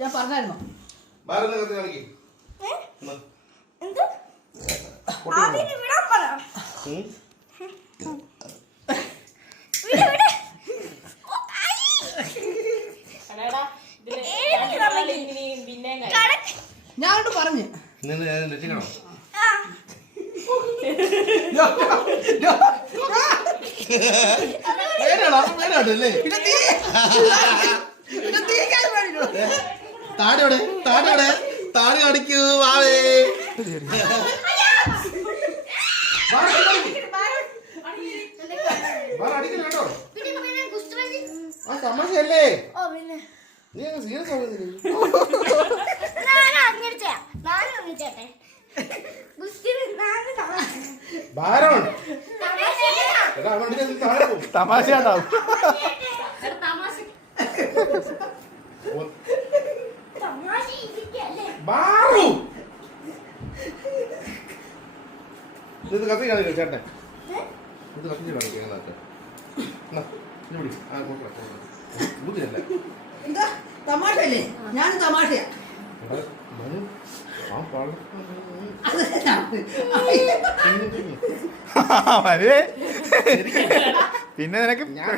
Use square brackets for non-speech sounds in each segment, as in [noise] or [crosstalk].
ഞാൻ പറഞ്ഞായിരുന്നു? ബാലൊന്ന് കത്തി കാണിക്ക്. അങ്ങോട്ട് പറഞ്ഞു. നിന്ന് ഞാൻ രക്ഷിക്കണോ? ആ. പേരാണോ? അപ്പൊ പേരാണല്ലേ ഇത് തീ ഇത് തീക്കാൻ വേണ്ടിട്ടോ താടിയോടെ താടിയോടെ താടി കാണിക്കൂ വാവേ. ആ തമാശയല്ലേ. നീ അങ്ങ് സീരിയസ് ആവുന്നില്ല ഞാനും അങ്ങനെ ബാറു. ഇത് കത്തി കാണിക്കോ ചേട്ടൻ. ഇത് കത്തി കാണിക്കോ. എന്താ? തമാശയല്ലേ? ഞാൻ തമാശയാ. പിന്നെ നിനക്ക് ഞാൻ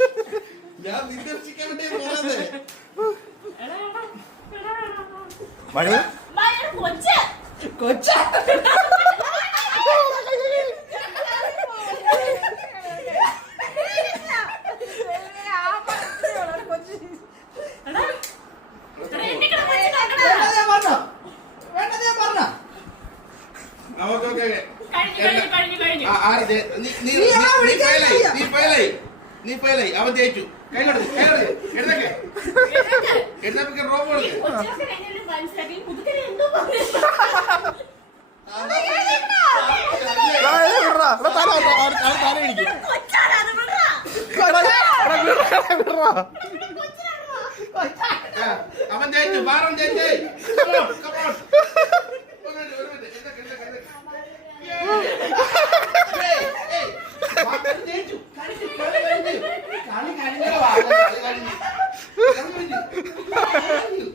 [laughs] ഞാൻ നിന്നെ രക്ഷിക്കാൻ വേണ്ടി പറഞ്ഞത് എടാ, എടാ, എടാ, എടാ. മനു ഭയങ്കര കൊച്ച്. ദേ, നീ- നീ- നീ നീ- നീ ഫെയിലായി. അവൻ ജയിച്ചു. കൈ കൊടുക്ക്, കൈ കൊടുക്ക്. എഴുന്നേക്ക്. എന്നിട്ട് എഴുന്നേപ്പിക്ക് റോബ് അവൻ ജയിച്ചു. ബാറൻ ജയിച്ചു Come on, come on. ഒരു minute, ഒരു minute. എഴുന്നേക്ക്, എഴുന്നേക്ക്, എഴുന്നേക്ക്. ഏയ്, ഏയ്. ബാറൻ ജയിച്ചു. കളി കഴിഞ്ഞു. കളി കഴിഞ്ഞു. കളി കഴിഞ്ഞു. കളി കഴിഞ്ഞു.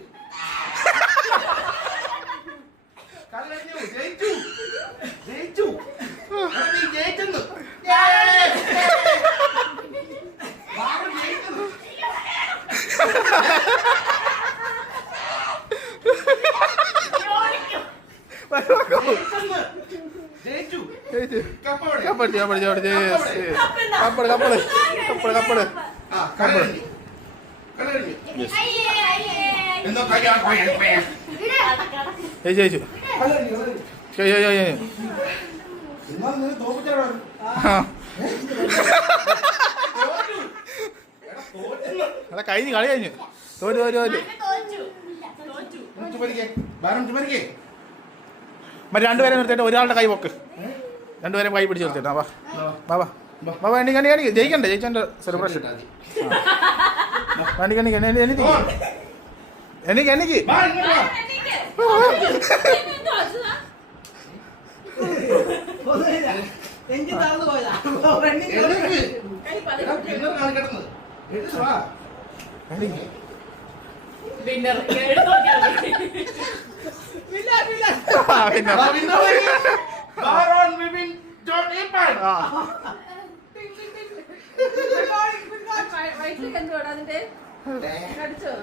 കളി കഴിഞ്ഞു. ജയിച്ചു. ജയിച്ചു. നീ ജയിച്ചെന്ന്. ഏയ്, ഏയ്. ബാറൻ ജയിച്ചെന്ന്. ജയിച്ചെന്ന്. ജയിച്ചു കപ്പ എവിടെ? കപ്പടി കപ്പടി കപ്പടി കപ്പട് കപ്പട് കപ്പട് കപ്പട് ആ, കളി കഴിഞ്ഞു. അയ്യേ, അയ്യേ. തോറ്റെന്ന്. അല്ല കഴിഞ്ഞു കളി കഴിഞ്ഞു തോറ്റു തോറ്റു തോറ്റു. മറ്റേ രണ്ടുപേരെ നിർത്തിയിട്ട് ഒരാളുടെ കൈ പൊക്ക്. രണ്ടുപേരും കൈ പിടിച്ച് നിർത്തിട്ടാ വാ വാ വാ. വാ. വാ എണീക്ക് എണീക്ക് ജയിക്കണ്ടേ ജയിച്ചതിന്റെ സെലിബ്രേഷൻ ഇട്ടാ മതി. എണീക്ക്. എനിക്ക് എണീക്ക് എഞ്ചിൻ തളർന്നു പോയതാ റണ്ണിങ് എഴുന്നേക്ക്. എടാ, winner കാണിക്കട്ടെന്ന്. എഴുന്നേക്ക് വാ. എണീക്ക് പിന്നെ എടുത്തു നോക്കിയാൽ മതി. ഇല്ല ഇല്ല ആ, പിന്നെ ആ, winner വഴി. Baron Vipin John Eappen. ആ വയറ്റിലേക്ക് എന്തുവാടാ അതിന്റെ കടിച്ചോ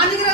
అందుకే